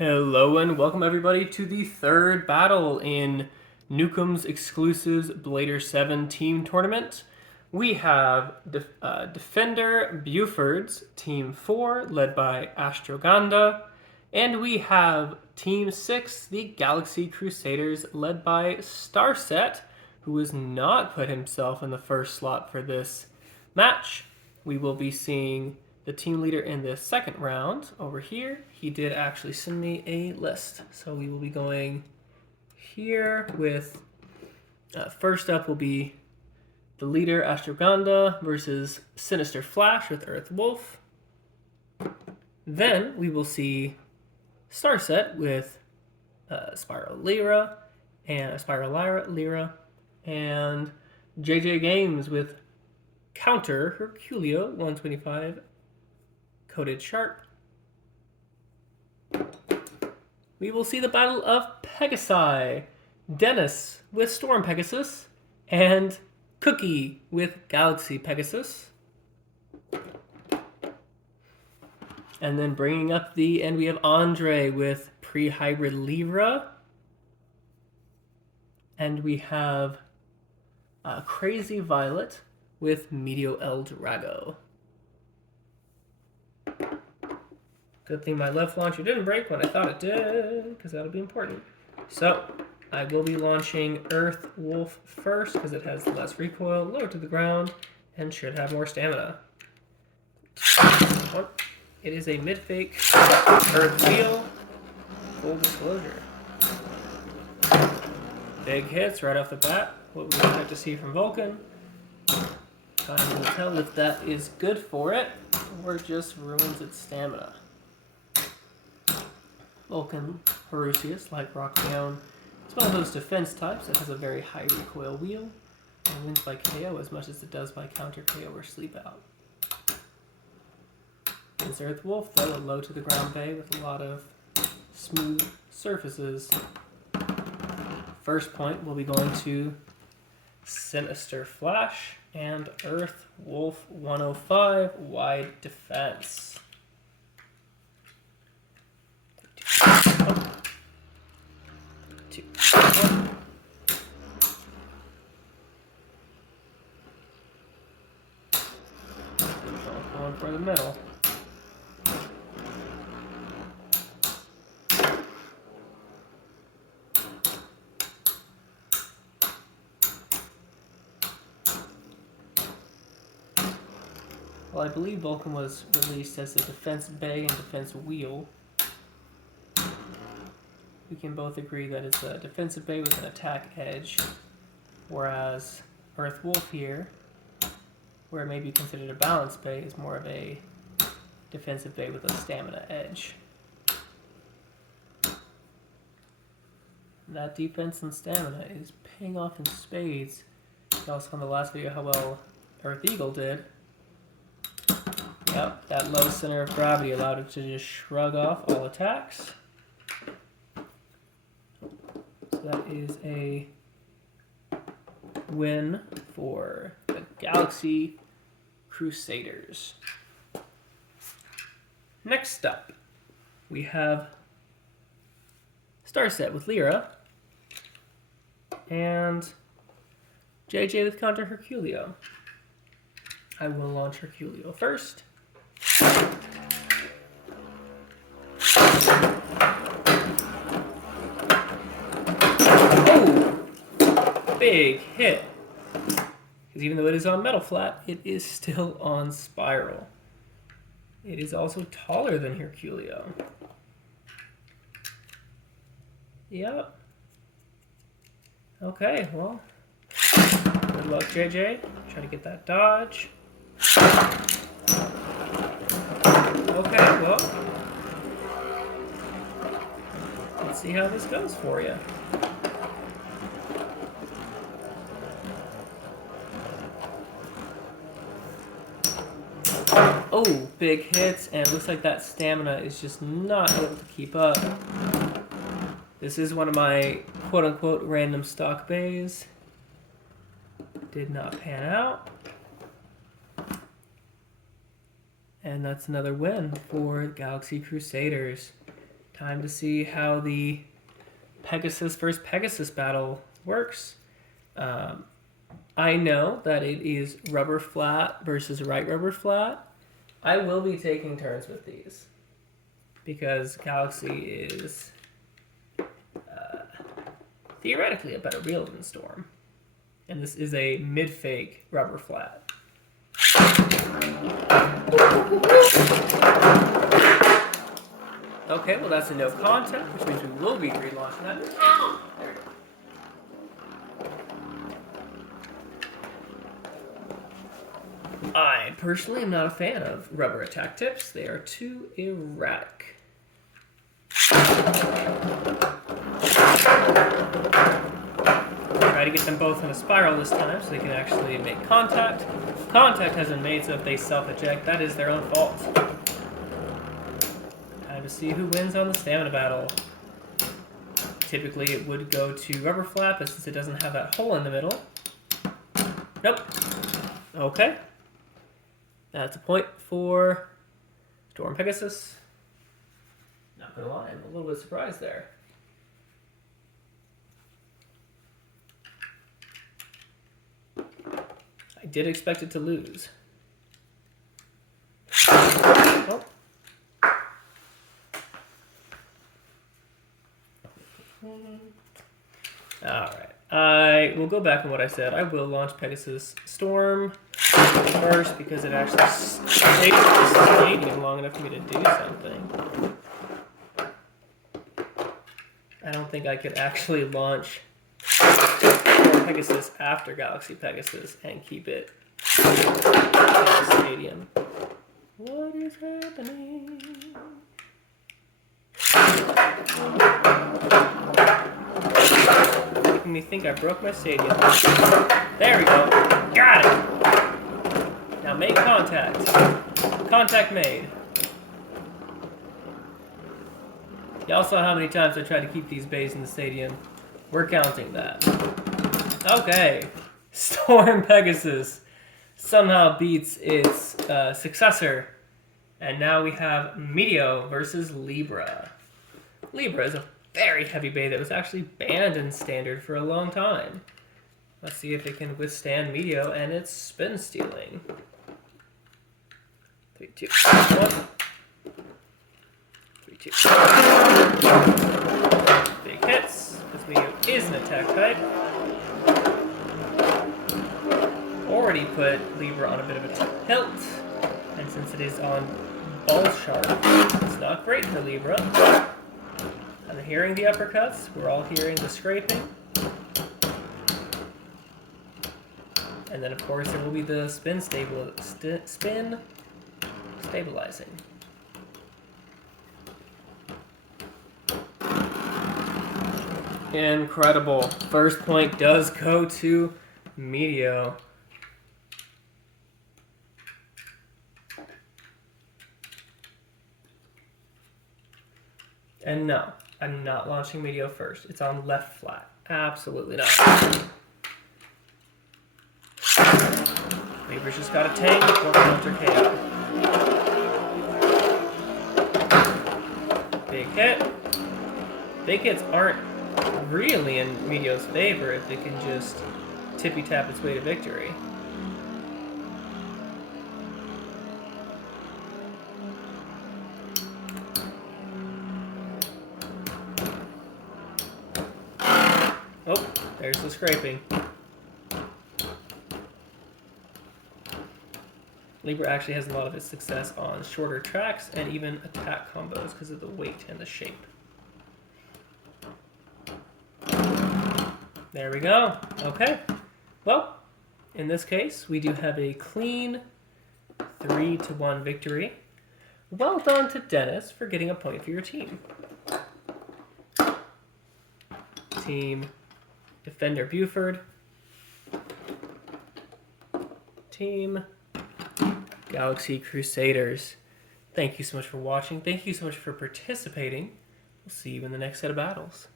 Hello and welcome everybody to the third battle in Nukem's Exclusives Blader 7 team tournament. We have Defender Beauford's Team 4 led by Astronaut, and we have Team 6, the Galaxy Crusaders led by Starset, who has not put himself in the first slot for this match. We will be seeing the team leader in the second round over here. He did actually send me a list, so we will be going here with first up will be the leader Ashwagandha versus Sinister Flash with Earth Wolf. Then we will see Starset with Spiral Lyra and Lyra and JJ Games with Counter Herculeo 125 Coated Sharp. We will see the battle of Pegasi. Dennis with Storm Pegasus and Cookie with Galaxy Pegasus. And then bringing up the end, we have Andre with Pre-Hybrid Libra. And we have Crazy Violet with Meteo L-Drago. Good thing my left launcher didn't break when I thought it did, because that'll be important. So, I will be launching Earth Wolf first, because it has less recoil, lower to the ground, and should have more stamina. It is a mid-fake Earth Wheel, full disclosure. Big hits right off the bat, what we expect to see from Vulcan. Time will tell if that is good for it, or just ruins its stamina. Vulcan, Horuseus, like Rockdown. It's one of those defense types that has a very high recoil wheel and wins by KO as much as it does by counter KO or sleep out. This Earth Wolf, though, a low to the ground bay with a lot of smooth surfaces. First point will be going to Sinister Flash and Earth Wolf 105 wide defense. Two, one. Going for the middle. Well, I believe Vulcan was released as a defense bay and defense wheel. We can both agree that it's a defensive bay with an attack edge, whereas Earth Wolf here, where it may be considered a balance bay, is more of a defensive bay with a stamina edge. That defense and stamina is paying off in spades. You also saw in the last video how well Earth Eagle did. Yep, that low center of gravity allowed it to just shrug off all attacks. So that is a win for the Galaxy Crusaders. Next up, we have Starset with Lyra and JJ with Counter Herculeo. I will launch Herculeo first. Oh! Big hit. Because even though it is on metal flat, it is still on spiral. It is also taller than Herculeo. Yep. Okay, well. Good luck, JJ. Try to get that dodge. Okay, well. Let's see how this goes for you. Oh, big hits, and it looks like that stamina is just not able to keep up. This is one of my quote-unquote random stock bays. Did not pan out. And that's another win for Galaxy Crusaders. Time to see how the Pegasus versus Pegasus battle works. I know that it is rubber flat versus right rubber flat. I will be taking turns with these because Galaxy is theoretically a better reel than Storm. And this is a mid-fake rubber flat. Okay, well that's a no contact, which means we will be relaunching that. There we go. I personally am not a fan of rubber attack tips. They are too erratic. Try to get them both in a spiral this time so they can actually make contact. Contact has been made, so if they self-eject, that is their own fault. Time to see who wins on the stamina battle. Typically it would go to rubber flat, but since it doesn't have that hole in the middle... Nope. Okay. That's a point for Storm Pegasus. Not gonna lie, I'm a little bit surprised there. I did expect it to lose. Oh. Alright. I will go back on what I said. I will launch Pegasus Storm first because it actually takes the stadium long enough for me to do something. I don't think I could actually launch Pegasus after Galaxy Pegasus and keep it in the stadium. What is happening? Making me think I broke my stadium. There we go. Got it! Now make contact. Contact made. Y'all saw how many times I tried to keep these bays in the stadium. We're counting that. Okay. Storm Pegasus somehow beats its successor. And now we have Meteo versus Libra. Libra is a very heavy bay that was actually banned in Standard for a long time. Let's see if it can withstand Meteo and its spin stealing. 3, 2, 1. 3, 2. Big hits, because Meteo is an attack type. Already put Libra on a bit of a tilt, and since it is on ball sharp, it's not great for Libra. I'm hearing the uppercuts, we're all hearing the scraping. And then of course there will be the spin stabilizing. Incredible. First point does go to Meteo. And no, I'm not launching Meteo first. It's on left flat. Absolutely not. Libra's just got a tank before counter KO. Big hit. Big hits aren't really in Meteo's favor if it can just tippy-tap its way to victory. Oh, there's the scraping. Libra actually has a lot of its success on shorter tracks and even attack combos because of the weight and the shape. There we go. Okay. Well, in this case, we do have a clean 3-1 victory. Well done to Dennis for getting a point for your team. Team Defender Beauford. Team Galaxy Crusaders. Thank you so much for watching. Thank you so much for participating. We'll see you in the next set of battles.